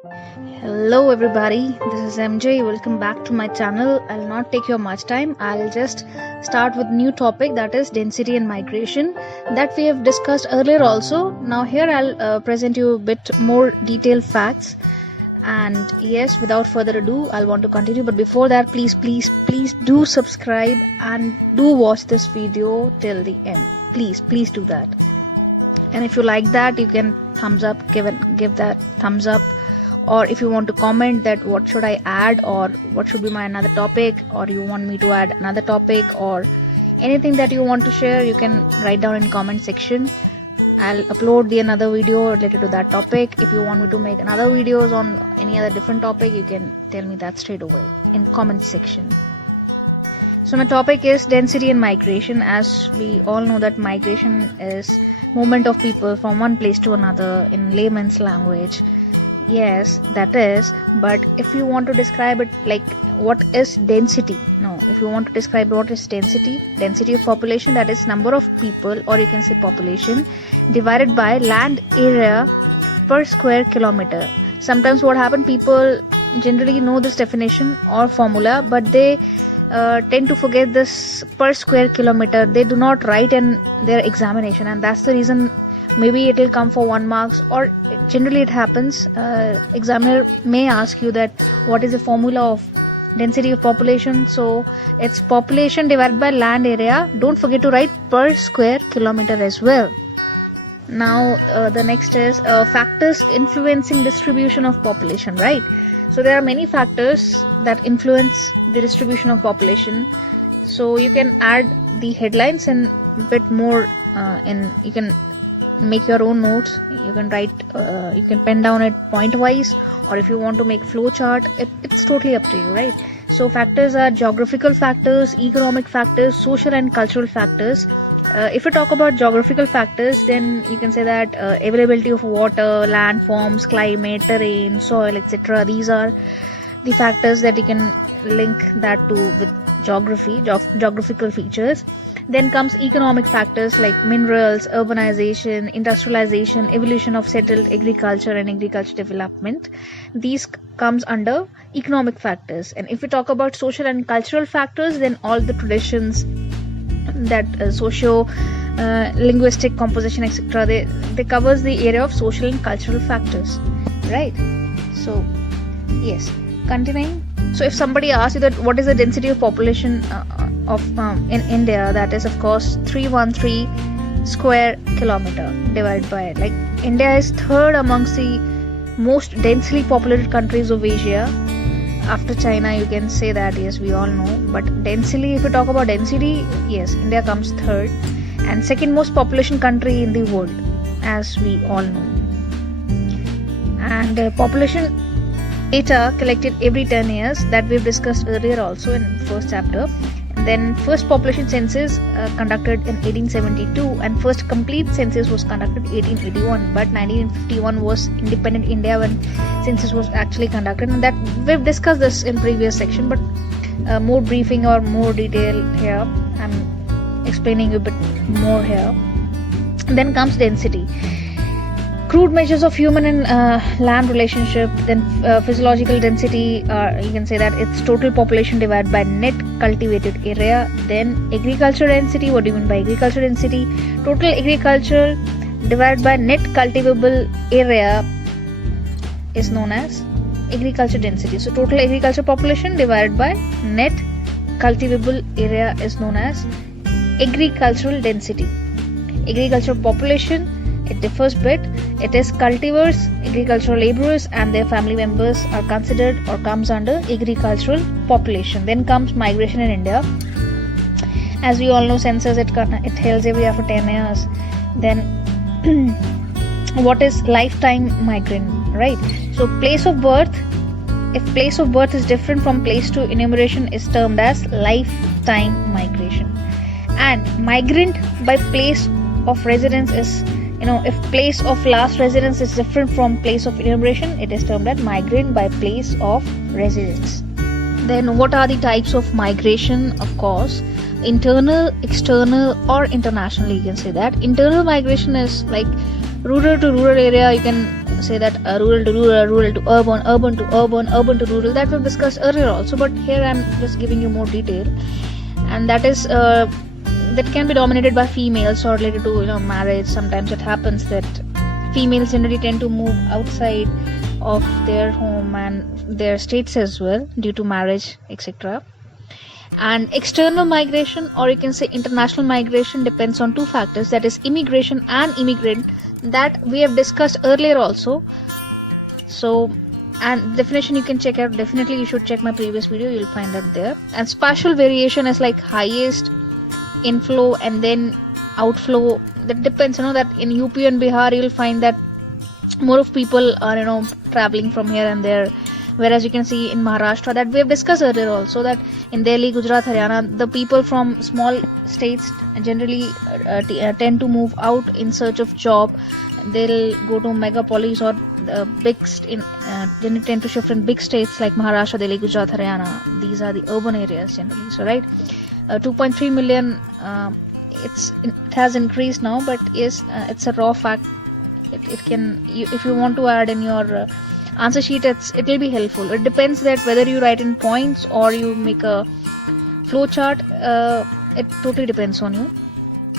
Hello everybody, this is MJ. Welcome back to my channel. I'll not take your much time. I'll just start with new topic, that is density and migration, that we have discussed earlier also. Now here I'll present you a bit more detailed facts. And yes, without further ado, I'll want to continue. But before that, please do subscribe and do watch this video till the end. Please do that. And if you like that, you can thumbs up, give that thumbs up. Or if you want to comment that what should I add, or what should be my another topic, or you want me to add another topic, or anything that you want to share, you can write down in comment section. I'll upload another video related to that topic. If you want me to make another videos on any other different topic, you can tell me that straight away in comment section. So my topic is density and migration. As we all know that migration is movement of people from one place to another in layman's language. Yes, that is, but if you want to describe it like what is density? No, if you want to describe what is density of population, that is number of people, or you can say population, divided by land area per square kilometer. Sometimes what happen, people generally know this definition or formula, but they tend to forget this per square kilometer. They do not write in their examination, and that's the reason maybe it will come for 1 marks, or generally it happens, examiner may ask you that what is the formula of density of population. So it's population divided by land area. Don't forget to write per square kilometer as well. Now the next is factors influencing distribution of population, right? So there are many factors that influence the distribution of population. So you can add the headlines and a bit more you can make your own notes. You can write, you can pen down it point wise, or if you want to make flow chart, it's totally up to you, right? So factors are geographical factors, economic factors, social and cultural factors. If you talk about geographical factors, then you can say that availability of water, landforms, climate, terrain, soil, etc. These are the factors that you can link that to with geographical features. Then comes economic factors like minerals, urbanization, industrialization, evolution of settled agriculture and agriculture development. These comes under economic factors. And if we talk about social and cultural factors, then all the traditions, that linguistic composition, etc., they covers the area of social and cultural factors, right? So yes, continuing. So if somebody asks you that what is the density of population in India, that is of course 313 square kilometer divided by, like, India is third amongst the most densely populated countries of Asia. After China, you can say that, yes, we all know. But densely, if you talk about density, yes, India comes third, and second most population country in the world, as we all know. And population data collected every 10 years, that we've discussed earlier also in first chapter. And then first population census conducted in 1872, and first complete census was conducted in 1881, but 1951 was independent India when census was actually conducted, and that we've discussed this in previous section, but more briefing or more detail here, I'm explaining a bit more here. Then comes density. Crude measures of human and land relationship. Then physiological density, you can say that it's total population divided by net cultivated area. Then agriculture density. What do you mean by agriculture density? Total agriculture divided by net cultivable area is known as agriculture density. So total agriculture population divided by net cultivable area is known as agricultural density. Agricultural population, it differs bit. It is cultivars, agricultural laborers and their family members are considered or comes under agricultural population. Then comes migration in India. As we all know, census it holds every after 10 years. Then what is lifetime migrant, right? So place of birth, if place of birth is different from place to enumeration, is termed as lifetime migration. And migrant by place of residence is, if place of last residence is different from place of enumeration, it is termed as migrant by place of residence. Then what are the types of migration? Of course, internal, external or international, you can say that. Internal migration is like rural to rural area, you can say that rural to rural, rural to urban, urban to urban, urban to rural. That we've discussed earlier also, but here I'm just giving you more detail. And that is that can be dominated by females or related to marriage. Sometimes it happens that females generally tend to move outside of their home and their states as well due to marriage, etc. And external migration, or you can say international migration, depends on two factors, that is immigration and immigrant, that we have discussed earlier also. So, and definition you can check out. Definitely you should check my previous video, you'll find out there. And spatial variation is like highest inflow and then outflow. That depends, that in UP and Bihar you'll find that more of people are traveling from here and there, whereas you can see in Maharashtra, that we have discussed earlier also, that in Delhi, Gujarat, Haryana, the people from small states generally tend to move out in search of job. They'll go to megapolis or generally tend to shift in big states like Maharashtra, Delhi, Gujarat, Haryana. These are the urban areas generally. So 2.3 million, it has increased now, but yes, it's a raw fact. It can, if you want to add in your answer sheet, it will be helpful. It depends that whether you write in points or you make a flow chart. It totally depends on you.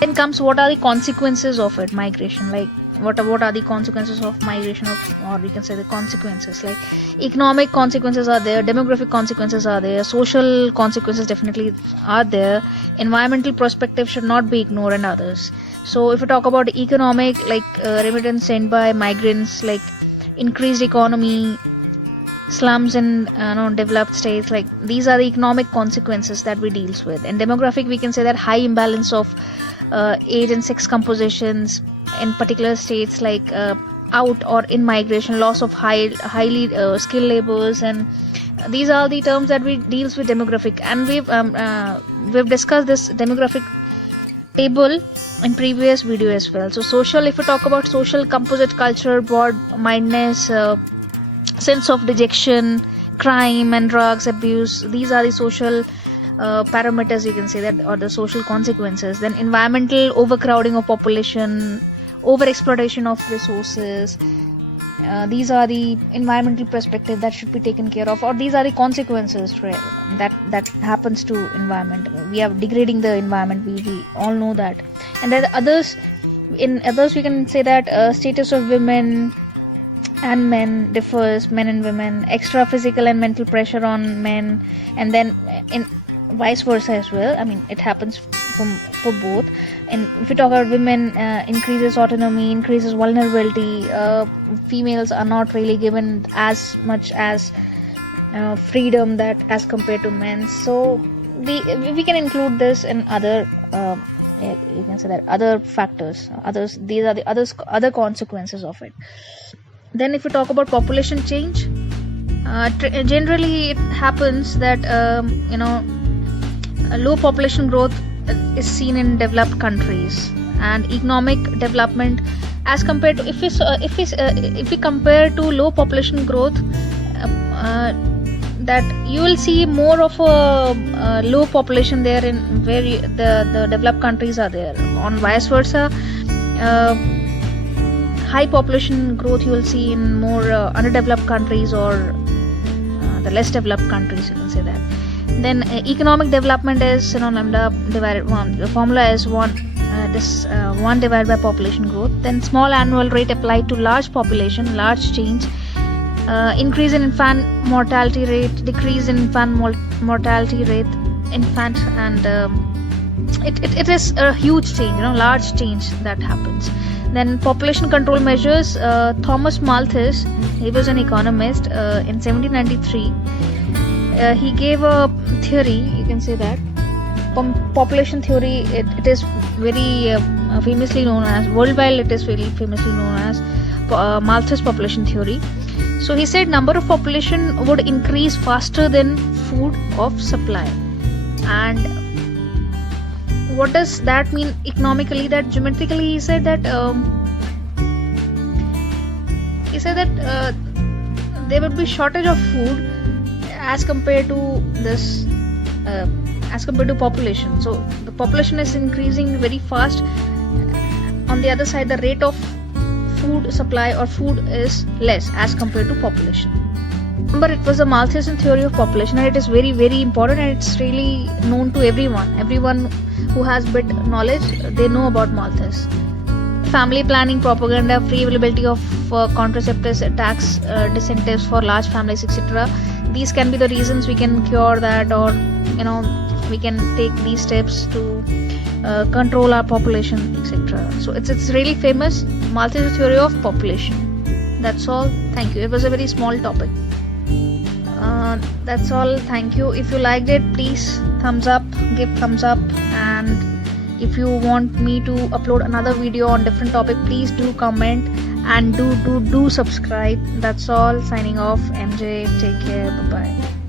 Then comes, what are the consequences of it, migration? Like what are the consequences of migration, or we can say the consequences, like economic consequences are there, demographic consequences are there, social consequences definitely are there, environmental perspective should not be ignored, and others. So if you talk about economic, like remittance sent by migrants, like increased economy, slums in developed states, like these are the economic consequences that we deals with. And demographic, we can say that high imbalance of age and sex compositions in particular states, like out or in migration, loss of highly skilled laborers, and these are the terms that we deals with demographic. And we've discussed this demographic table in previous video as well. So social, if you talk about social, composite culture, broad-mindedness, sense of dejection, crime and drugs abuse, these are the social parameters, you can say that, or the social consequences. Then environmental overcrowding of population, overexploitation of resources, these are the environmental perspective that should be taken care of, or these are the consequences that happens to environment. We are degrading the environment, we all know that. And then others we can say that status of women and men differs, men and women, extra physical and mental pressure on men, and then in vice versa as well. I mean, it happens for both. And if we talk about women, increases autonomy, increases vulnerability. Females are not really given as much as freedom that as compared to men. So we can include this in other you can say that other factors, these are the other consequences of it. Then if we talk about population change, generally it happens that low population growth is seen in developed countries, and economic development as compared to if we compare to low population growth, that you will see more of a low population there in where the developed countries are there. On vice versa, high population growth you will see in more underdeveloped countries or the less developed countries, you can say that. Then economic development is lambda divided 1. The formula is 1 divided by population growth. Then small annual rate applied to large population, large change. Increase in infant mortality rate, decrease in infant mortality rate, and it is a huge change, large change that happens. Then population control measures. Thomas Malthus, he was an economist in 1793. He gave a theory, you can say that population theory. It is very famously known as, worldwide it is very famously known as Malthus population theory. So he said number of population would increase faster than food of supply. And what does that mean economically? That geometrically he said that there would be shortage of food as compared to this as compared to population. So the population is increasing very fast. On the other side, the rate of food supply or food is less as compared to population. Remember, it was a Malthusian theory of population, and it is very, very important, and it's really known to everyone who has bit knowledge, they know about Malthus. Family planning, propaganda, free availability of contraceptives, tax disincentives for large families, etc. These can be the reasons we can cure that, or we can take these steps to control our population, etc. So it's really famous, Malthus theory of population. That's all. Thank you. It was a very small topic. That's all. Thank you. If you liked it, please give thumbs up, and if you want me to upload another video on different topic, please do comment and do subscribe. That's all. Signing off. MJ, take care. Bye bye.